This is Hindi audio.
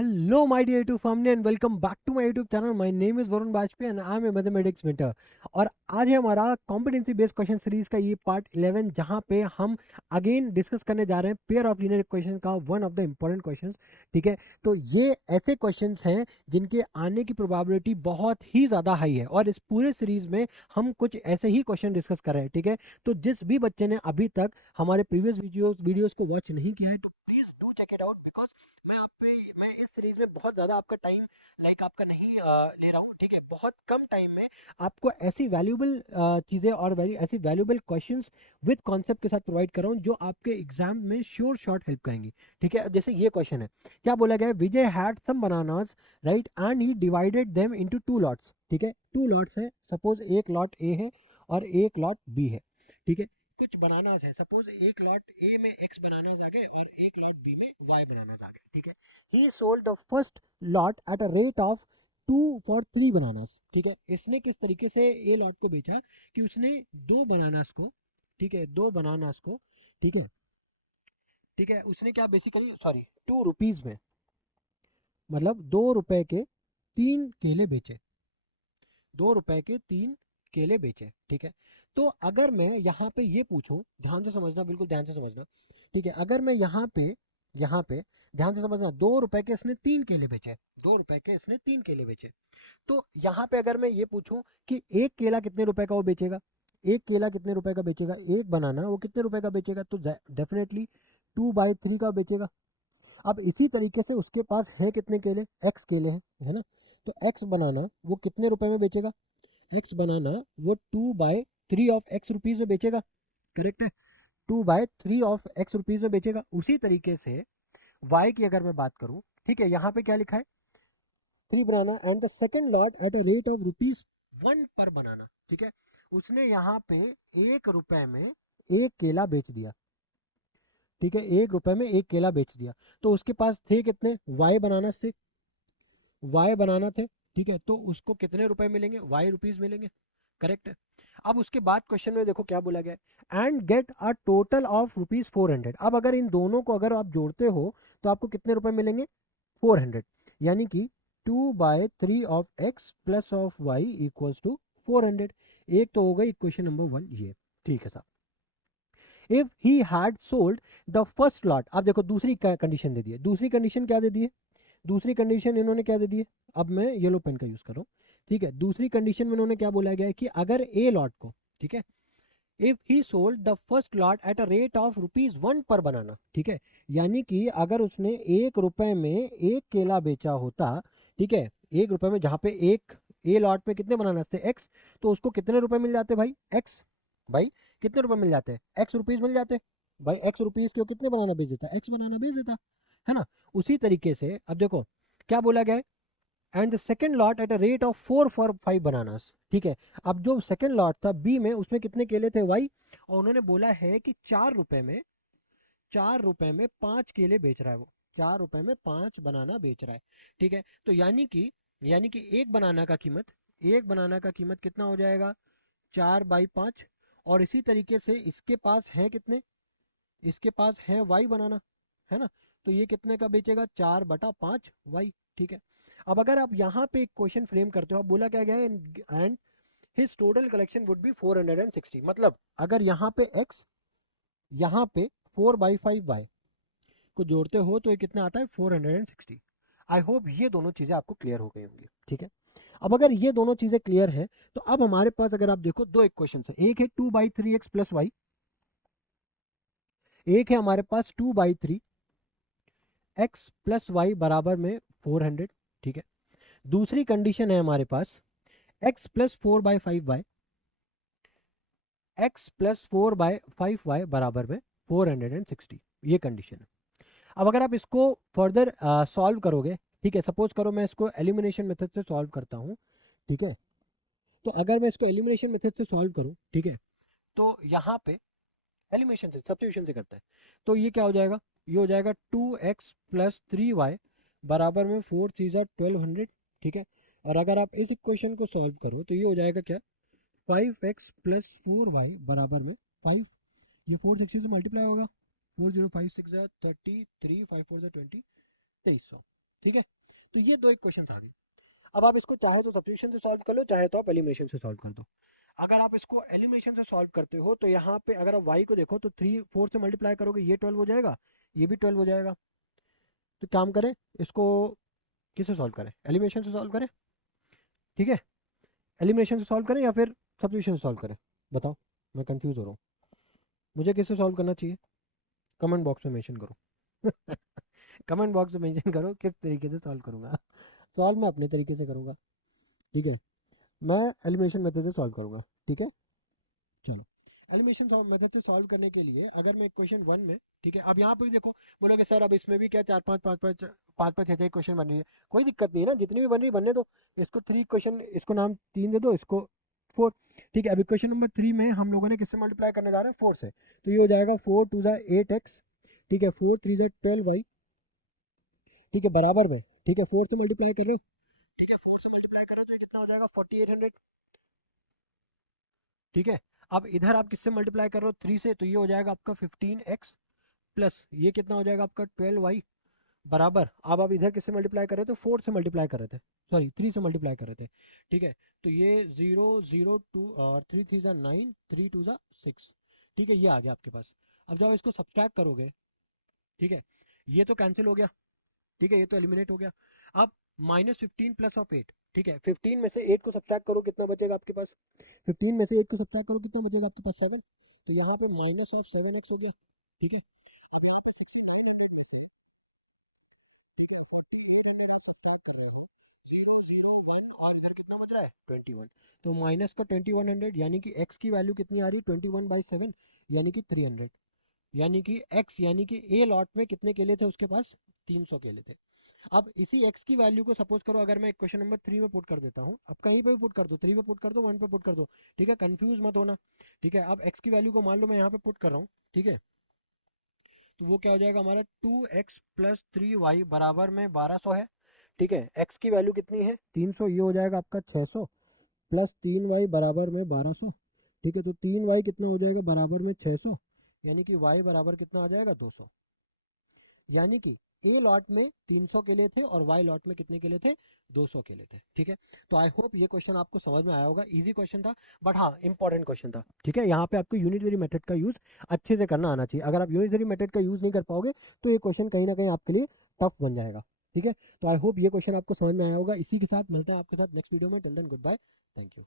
Hello, my dear YouTube family, and welcome back to my YouTube channel. My name is Varun Bajpayee and I am a mathematics mentor. और आज है हमारा कॉम्पिटेंसी बेस्ड क्वेश्चन सीरीज का ये पार्ट 11, जहाँ पे हम अगेन डिस्कस करने जा रहे हैं पेयर ऑफ लीनियर इक्वेशन का one of the important questions. ठीक है, तो ये ऐसे क्वेश्चंस हैं जिनके आने की प्रोबेबिलिटी बहुत ही ज़्यादा हाई है और इस पूरे सीरीज में हम कुछ ऐसे ही क्वेश्चन डिस्कस कर रहे हैं। ठीक है, तो जिस भी बच्चे ने अभी तक हमारे प्रीवियस वीडियोस को वॉच नहीं किया है तो please do check it out, because मैं इस सीरीज में बहुत ज़्यादा आपका टाइम आपका नहीं ले रहा हूँ। ठीक है, बहुत कम टाइम में आपको ऐसी वैल्यूएबल चीज़ें और ऐसी वैल्यूएबल क्वेश्चंस विद कॉन्सेप्ट के साथ प्रोवाइड कर रहा हूँ जो आपके एग्जाम में श्योर शॉर्ट हेल्प करेंगी। ठीक है, जैसे ये क्वेश्चन है, क्या बोला गया है, Vijay had some bananas right and he divided them into two lots. ठीक है, टू लॉट्स है, सपोज एक लॉट ए है और एक लॉट बी है। ठीक है, कुछ बनानास है, सपोज एक लॉट ए में एक्स बनानास आ गए और एक लॉट बी में वाई बनानास आ गए। ठीक है, he sold the first lot at a rate of 2 for 3 bananas। ठीक है, इसने किस तरीके से ए लॉट को बेचा कि उसने दो बनानास को, ठीक है, दो बनानास को, ठीक है, ठीक है, उसने क्या बेसिकली, सॉरी, 2 रुपीज में, मतलब 2 रुपए के 3 केले बेचे, 2 रुपए के 3 केले बेचे। ठीक है, तो अगर मैं यहाँ पे ये पूछूं, ध्यान से समझना, बिल्कुल ध्यान से समझना। ठीक है, अगर मैं यहाँ पे ध्यान से समझना, 2 रुपए के इसने 3 केले बेचे, 2 रुपए के इसने 3 केले बेचे, तो यहाँ पे अगर मैं ये पूछूं कि एक केला कितने रुपए का वो बेचेगा, एक केला कितने रुपए का बेचेगा, एक बनाना वो कितने रुपए का बेचेगा, तो डेफिनेटली 2/3 का बेचेगा। अब इसी तरीके से उसके पास है कितने केले, एक्स केले हैं, है ना, तो एक्स बनाना वो कितने रुपए में बेचेगा, एक्स बनाना वो 2/3 ऑफ एक्स रुपीज में बेचेगा। करेक्ट है, 2/3 ऑफ एक्स रुपीज में बेचेगा। उसी तरीके से वाई की अगर मैं बात करूं, ठीक है, यहाँ पे क्या लिखा है, 3 banana and the second lot at a rate of rupees 1 per बनाना। ठीक है, उसने यहाँ पे 1 रुपए में एक केला बेच दिया। ठीक है, 1 रुपए में एक केला बेच दिया, तो उसके पास थे कितने, वाई बनाना थे, वाई बनाना थे। ठीक है, तो उसको कितने रुपए मिलेंगे, वाई रुपीज मिलेंगे। करेक्ट है, अब उसके बाद क्वेश्चन में देखो क्या बोला गया है, and get a total of rupees 400। अब अगर इन दोनों को अगर आप जोड़ते हो तो आपको कितने रुपए मिलेंगे, 400, यानी कि 2/3 of X plus of Y equals to 400। एक तो हो गई इक्वेशन नंबर 1 ये। ठीक है साहब, if he had sold the first lot, अब देखो दूसरी कंडीशन दे दी है, दूसरी कंडीशन क्या दे दी है, दूसरी कंडीशन इन्होंने क्या दे दी है, अब मैं येलो पेन का यूज कर रहा हूँ। ठीक है, दूसरी कंडीशन में इन्होंने क्या बोला गया है कि अगर ए लॉट को, ठीक है, if he sold the first lot at a rate of rupees 1 per बनाना। ठीक है, यानी कि अगर उसने 1 रुपए में एक केला बेचा होता, ठीक है, 1 रुपए में, जहाँ पे एक ए लॉट में कितने बनाना थे, एक्स, तो उसको कितने रुपए मिल जाते भाई, एक्स, भाई कितने रुपए मिल जाते, एक्स रुपीज मिल जाते भाई, एक्स रुपीज को कितने बनाना बेच देता, एक्स बनाना बेच देता, है ना। उसी तरीके से अब देखो क्या बोला गया है, and the second lot at a rate of 4 for 5 bananas. ठीक है, अब जो सेकेंड लॉट था बी में, उसमें कितने केले थे, वाई, और उन्होंने बोला है कि 4 रुपए में 5 केले बेच रहा है वो, 4 रुपए में 5 बनाना बेच रहा है। ठीक है, तो यानी कि एक बनाना का कीमत कितना हो जाएगा, 4/5। और इसी तरीके से इसके पास है कितने, इसके पास है वाई बनाना, है ना, तो ये कितने का बेचेगा, 4/5 वाई। ठीक है, अब अगर आप यहाँ पे एक क्वेश्चन फ्रेम करते हो, आप बोला क्या गया है, and his total collection would be 460, मतलब अगर यहाँ पे x, यहाँ पे 4/5y को जोड़ते हो तो ये कितना आता है, 460। आई होप ये दोनों चीजें आपको क्लियर हो गई होंगी। ठीक है, अब अगर ये दोनों चीजें क्लियर है तो अब हमारे पास अगर आप देखो दो इक्वेशन है, एक है 2/3x प्लस वाई, एक है हमारे पास 2/3 एक्स प्लस वाई बराबर में 400। ठीक है, दूसरी कंडीशन है हमारे पास x plus 4/5y, x plus 4/5y बराबर में 460, ये कंडीशन है। अब अगर आप इसको फर्दर सॉल्व करोगे, ठीक है, सपोज करो मैं इसको एलिमिनेशन मेथड से सॉल्व करता हूँ। ठीक है, तो अगर मैं इसको एलिमिनेशन मेथड से सॉल्व करूँ, ठीक है, तो यहाँ पे एलिमिनेशन से, सब्स्टिट्यूशन से करता है, तो ये क्या हो जाएगा, ये हो जाएगा 2x+3y बराबर में 4 3 1200। ठीक है, और अगर आप इस इक्वेशन को सॉल्व करो तो ये हो जाएगा क्या, 5x+4y बराबर में 5, ये 460 से मल्टीप्लाई होगा, 4056 30 3 5 4 20, 2300। ठीक है, तो ये दो इक्वेशन आ गए। अब आप इसको चाहे तो सब्स्टिट्यूशन से सॉल्व कर लो, चाहे तो आप एलिमिनेशन से सॉल्व कर दो। अगर आप इसको एलिमिनेशन से सॉल्व करते हो तो यहाँ पे अगर आप y को देखो तो 3 4 से मल्टीप्लाई करोगे, ये 12 हो जाएगा, ये भी 12 हो जाएगा। तो काम करें इसको, किससे सॉल्व करें, एलिमिनेशन से सॉल्व करें, ठीक है, एलिमिनेशन से सॉल्व करें या फिर सब्स्टिट्यूशन से सॉल्व करें, बताओ, मैं कंफ्यूज हो रहा हूँ, मुझे किससे सॉल्व करना चाहिए, कमेंट बॉक्स में मेंशन करो। कमेंट बॉक्स में मेंशन करो किस तरीके से सॉल्व करूँगा। सॉल्व मैं अपने तरीके से करूँगा, ठीक है, मैं एलिमिनेशन मेथड से सॉल्व करूँगा, ठीक है। चलो, एलिमिनेशन मेथड से सॉल्व करने के लिए अगर मैं क्वेश्चन वन में, ठीक है, अब यहाँ पे भी देखो, बोलोगे सर अब इसमें भी क्या चार पाँच पाँच पाँच पाँच पाँच छः छः क्वेश्चन बन रही है, कोई दिक्कत नहीं है ना, जितनी भी बन रही है बनने दो। इसको 3 क्वेश्चन, इसको नाम 3 दे दो, इसको 4, ठीक है। अभी क्वेश्चन नंबर 3 में हम लोगों ने किससे मल्टीप्लाई करने जा रहे हैं, 4 से, तो ये हो जाएगा 4 2 8x, ठीक है, 4 3 12y, ठीक है, बराबर में, ठीक है, 4 से मल्टीप्लाई कर लो, ठीक है, 4 से मल्टीप्लाई करो तो ये कितना हो जाएगा 4800, ठीक है। अब इधर आप किससे मल्टीप्लाई कर रहे हो 3 से, तो ये हो जाएगा आपका 15x प्लस ये कितना हो जाएगा आपका 12y, बराबर, अब आप इधर किससे मल्टीप्लाई कर रहे थे, 4 से मल्टीप्लाई कर रहे थे, सॉरी 3 से मल्टीप्लाई कर रहे थे, ठीक है। तो ये 0 0 2 और 3 3 ज़ा 9, 3 2 ज़ा 6, ठीक है, ये आ गया आपके पास। अब जब इसको सब्सट्रैक्ट करोगे, ठीक है, ये तो कैंसिल हो गया, ठीक है, ये तो एलिमिनेट हो गया। अब -15 प्लस ऑफ 8, ठीक है, 15 में से 8 को सब्सट्रैक्ट करो, कितना बचेगा आपके पास, 15 में से 8 को सब्सट्रैक्ट करो, कितना बचेगा आपके पास 7, तो यहाँ पे -7x हो गया, ठीक है। अब यहाँ पे सब्सट्रैक्ट कर रहे हो, 0 0 1 और इधर कितना बच रहा है 21, तो माइनस का 2100, यानी कि x की वैल्यू कितनी आ रही है 21/7, यानी कि 300, यानी कि x, यानी कि ए लॉट में कितने केले थे उसके पास, 300 केले थे। अब इसी x की वैल्यू को सपोज करो अगर मैं क्वेश्चन नंबर 3 में पुट कर देता हूँ, अब कहीं पे भी पुट कर दो, 3 पे पुट कर दो, 1 पे पुट कर दो, ठीक है, कंफ्यूज मत होना, ठीक है। अब x की वैल्यू को मान लो मैं यहाँ पे पुट कर रहा हूँ, ठीक है, तो वो क्या हो जाएगा हमारा 2x प्लस 3y बराबर में 1200 है, ठीक है। x की वैल्यू कितनी है 300, ये हो जाएगा आपका 600 प्लस 3y बराबर में 1200, ठीक है, तो 3y कितना हो जाएगा बराबर में 600, यानी कि y बराबर कितना आ जाएगा 200, यानी कि ए लॉट में 300 केले थे और वाई लॉट में कितने केले थे 200 केले थे, ठीक है। तो आई होप ये क्वेश्चन आपको समझ में आया होगा, इजी क्वेश्चन था, बट हाँ इंपॉर्टेंट क्वेश्चन था, ठीक है। यहाँ पे आपको यूनिटरी मेथड का यूज अच्छे से करना आना चाहिए, अगर आप यूनिटरी मेथड का यूज नहीं कर पाओगे तो ये क्वेश्चन कहीं ना कहीं आपके लिए टफ बन जाएगा, ठीक है। तो आई होप ये क्वेश्चन आपको समझ में आया होगा, इसी के साथ मिलता है आपके साथ नेक्स्ट वीडियो में, till then good bye, thank you.